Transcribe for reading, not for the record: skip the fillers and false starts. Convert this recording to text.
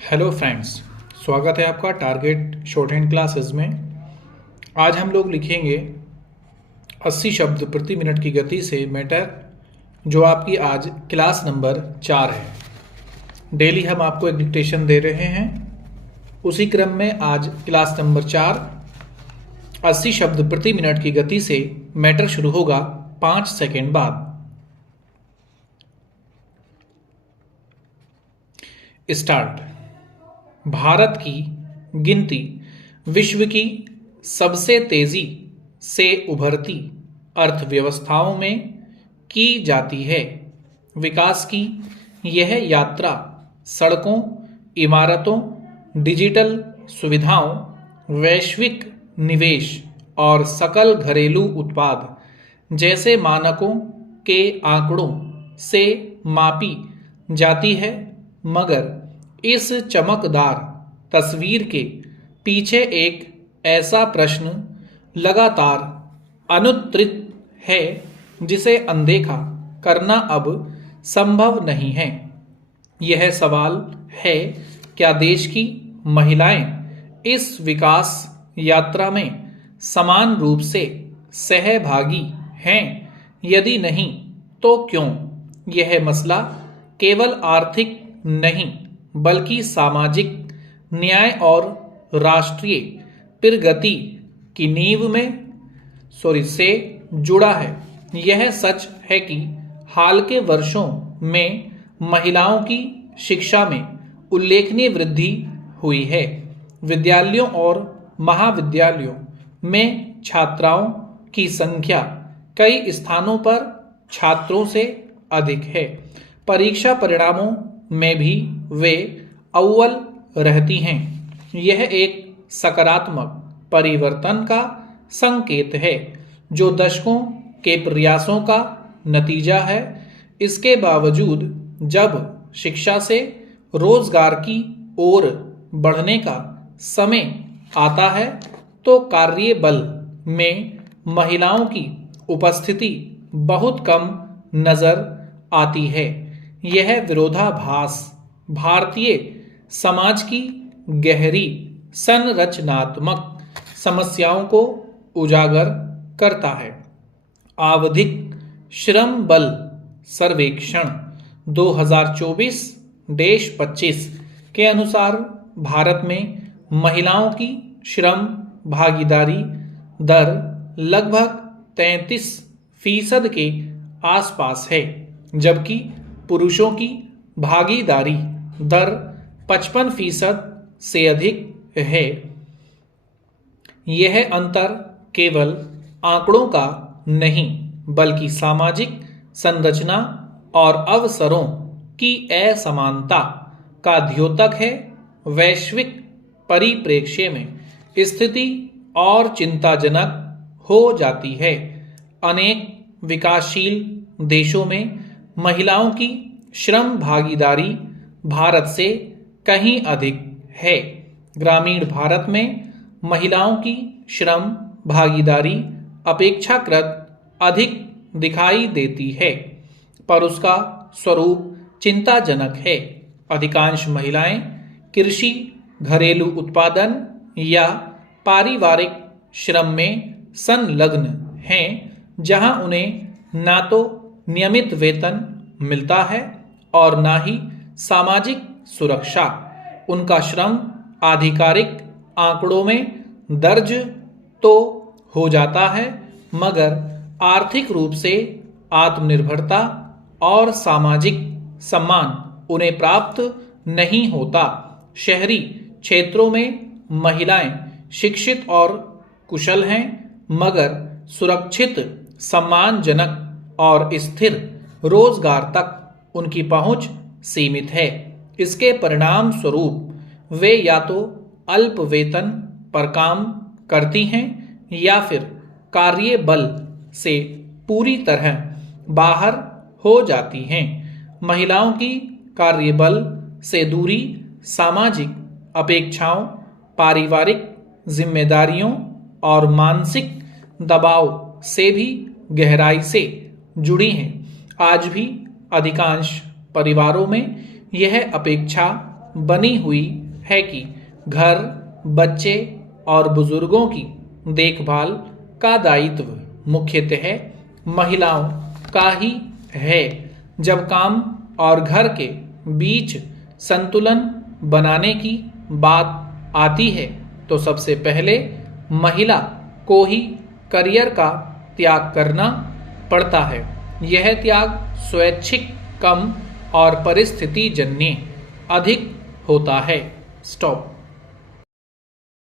Hello friends, स्वागत है आपका टारगेट शॉर्ट हैंड क्लासेस में। आज हम लोग लिखेंगे 80 शब्द प्रति मिनट की गति से मैटर, जो आपकी आज क्लास नंबर 4 है। डेली हम आपको एक डिक्टेशन दे रहे हैं, उसी क्रम में आज क्लास नंबर 4 80 शब्द प्रति मिनट की गति से मैटर शुरू होगा 5 सेकेंड बाद। स्टार्ट। भारत की गिनती विश्व की सबसे तेजी से उभरती अर्थव्यवस्थाओं में की जाती है। विकास की यह यात्रा सड़कों, इमारतों, डिजिटल सुविधाओं, वैश्विक निवेश और सकल घरेलू उत्पाद जैसे मानकों के आंकड़ों से मापी जाती है, मगर इस चमकदार तस्वीर के पीछे एक ऐसा प्रश्न लगातार अनुत्तरित है जिसे अनदेखा करना अब संभव नहीं है। यह सवाल है, क्या देश की महिलाएं इस विकास यात्रा में समान रूप से सहभागी हैं? यदि नहीं, तो क्यों? यह मसला केवल आर्थिक नहीं बल्कि सामाजिक न्याय और राष्ट्रीय प्रगति की नींव से जुड़ा है। यह सच है कि हाल के वर्षों में महिलाओं की शिक्षा में उल्लेखनीय वृद्धि हुई है। विद्यालयों और महाविद्यालयों में छात्राओं की संख्या कई स्थानों पर छात्रों से अधिक है। परीक्षा परिणामों में भी वे अव्वल रहती हैं। यह एक सकारात्मक परिवर्तन का संकेत है, जो दशकों के प्रयासों का नतीजा है। इसके बावजूद जब शिक्षा से रोजगार की ओर बढ़ने का समय आता है, तो कार्यबल में महिलाओं की उपस्थिति बहुत कम नजर आती है। यह विरोधाभास भारतीय समाज की गहरी संरचनात्मक समस्याओं को उजागर करता है। आवधिक श्रम बल सर्वेक्षण 2024-25 के अनुसार भारत में महिलाओं की श्रम भागीदारी दर लगभग 33% के आसपास है, जबकि पुरुषों की भागीदारी दर 55% से अधिक है। यह अंतर केवल आंकड़ों का नहीं बल्कि सामाजिक संरचना और अवसरों की असमानता का द्योतक है। वैश्विक परिप्रेक्ष्य में स्थिति और चिंताजनक हो जाती है। अनेक विकासशील देशों में महिलाओं की श्रम भागीदारी भारत से कहीं अधिक है। ग्रामीण भारत में महिलाओं की श्रम भागीदारी अपेक्षाकृत अधिक दिखाई देती है, पर उसका स्वरूप चिंताजनक है। अधिकांश महिलाएं कृषि, घरेलू उत्पादन या पारिवारिक श्रम में संलग्न हैं, जहां उन्हें ना तो नियमित वेतन मिलता है और ना ही सामाजिक सुरक्षा। उनका श्रम आधिकारिक आंकड़ों में दर्ज तो हो जाता है, मगर आर्थिक रूप से आत्मनिर्भरता और सामाजिक सम्मान उन्हें प्राप्त नहीं होता। शहरी क्षेत्रों में महिलाएं शिक्षित और कुशल हैं, मगर सुरक्षित, सम्मानजनक और स्थिर रोजगार तक उनकी पहुंच सीमित है। इसके परिणाम स्वरूप वे या तो अल्प वेतन पर काम करती हैं या फिर कार्य बल से पूरी तरह बाहर हो जाती हैं। महिलाओं की कार्यबल से दूरी सामाजिक अपेक्षाओं, पारिवारिक जिम्मेदारियों और मानसिक दबाव से भी गहराई से जुड़ी हैं। आज भी अधिकांश परिवारों में यह अपेक्षा बनी हुई है कि घर, बच्चे और बुजुर्गों की देखभाल का दायित्व मुख्यतः महिलाओं का ही है। जब काम और घर के बीच संतुलन बनाने की बात आती है तो सबसे पहले महिला को ही करियर का त्याग करना पड़ता है। यह त्याग स्वैच्छिक कम और परिस्थिति जन्य अधिक होता है। स्टॉप।